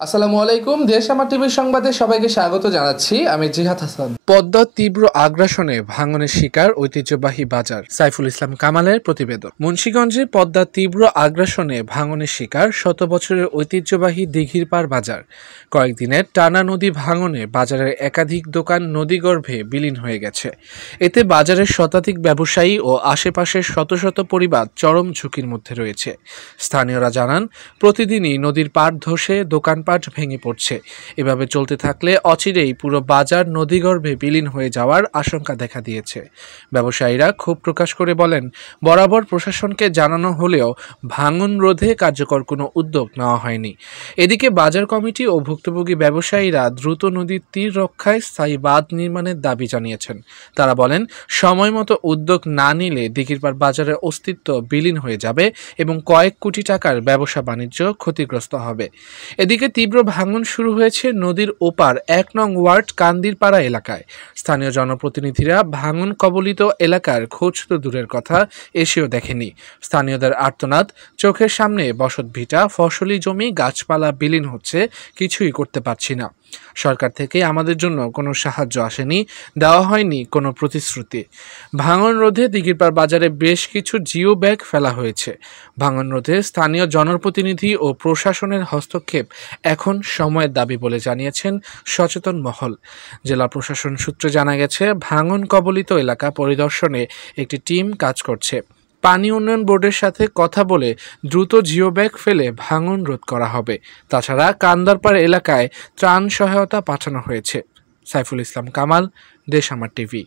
আসসালামু আলাইকুম। দেশ আমার টিভির সংবাদে সবাইকে স্বাগত জানাচ্ছি। আমি জিহাদ হাসান। পদ্মার তীব্র আগ্রাসনে ভাঙনের শিকার ঐতিহ্যবাহী বাজার। সাইফুল ইসলাম কামালের প্রতিবেদন। মুন্সিগঞ্জে পদ্মার তীব্র আগ্রাসনে ভাঙনের শিকার শত বছরের ঐতিহ্যবাহী দিঘিরপাড় বাজার। কয়েকদিনের টানা নদী ভাঙনে বাজারের একাধিক দোকান নদীগর্ভে বিলীন হয়ে গেছে। এতে বাজারের শতাধিক ব্যবসায়ী ও আশেপাশের শত শত পরিবার চরম ঝুঁকির মধ্যে রয়েছে। স্থানীয়রা জানান, প্রতিদিনই নদীর পাড় ধসে দোকানপাট ভেঙে পড়ছে। এভাবে চলতে থাকলে অচিরেই পুরো বাজার নদীগর্ভে বিলীন হয়ে যাওয়ার আশঙ্কা দেখা দিয়েছে। ব্যবসায়ীরা ক্ষোভ প্রকাশ করে বলেন, বরাবর প্রশাসনকে জানানো হলেও ভাঙন রোধে কার্যকর কোনো উদ্যোগ নেওয়া হয়নি। এদিকে বাজার কমিটি ও ভুক্তভোগী ব্যবসায়ীরা দ্রুত নদীর তীর রক্ষায় স্থায়ী বাঁধ নির্মাণের দাবি জানিয়েছেন। তারা বলেন, সময়মতো উদ্যোগ না নিলে দিঘিরপাড় বাজারের অস্তিত্ব বিলীন হয়ে যাবে এবং কয়েক কোটি টাকার ব্যবসা বাণিজ্য ক্ষতিগ্রস্ত হবে। এদিকে তীব্র ভাঙন শুরু হয়েছে নদীর ওপার ১ নং ওয়ার্ড কান্দিরপাড়া এলাকায়। স্থানীয় জনপ্রতিনিধিরা ভাঙন কবলিত এলাকার খোঁজ তো দূরের কথা, এসেও দেখেনি। স্থানীয়দের আর্তনাদ, চোখের সামনে বসতভিটা, ফসলি জমি, গাছপালা বিলীন হচ্ছে, কিছুই করতে পারছি না। সরকার থেকে আমাদের জন্য কোনো সাহায্য আসেনি, দেওয়া হয়নি কোনো প্রতিশ্রুতি। ভাঙন রোধে দিঘিরপাড় বাজারে বেশ কিছু জিও ব্যাগ ফেলা হয়েছে। ভাঙন রোধে স্থানীয় জনপ্রতিনিধি ও প্রশাসনের হস্তক্ষেপ এখন সময়ের দাবি বলে জানিয়েছেন সচেতন মহল। জেলা প্রশাসন সূত্রে জানা গেছে, ভাঙন কবলিত এলাকা পরিদর্শনে একটি টিম কাজ করছে। পানি উন্নয়ন বোর্ডের সাথে কথা বলে দ্রুত জিও ব্যাগ ফেলে ভাঙন রোধ করা হবে। তাছাড়া কান্দারপাড় এলাকায় ত্রাণ সহায়তা পাঠানো হয়েছে। সাইফুল ইসলাম কামাল, দেশ আমার টিভি।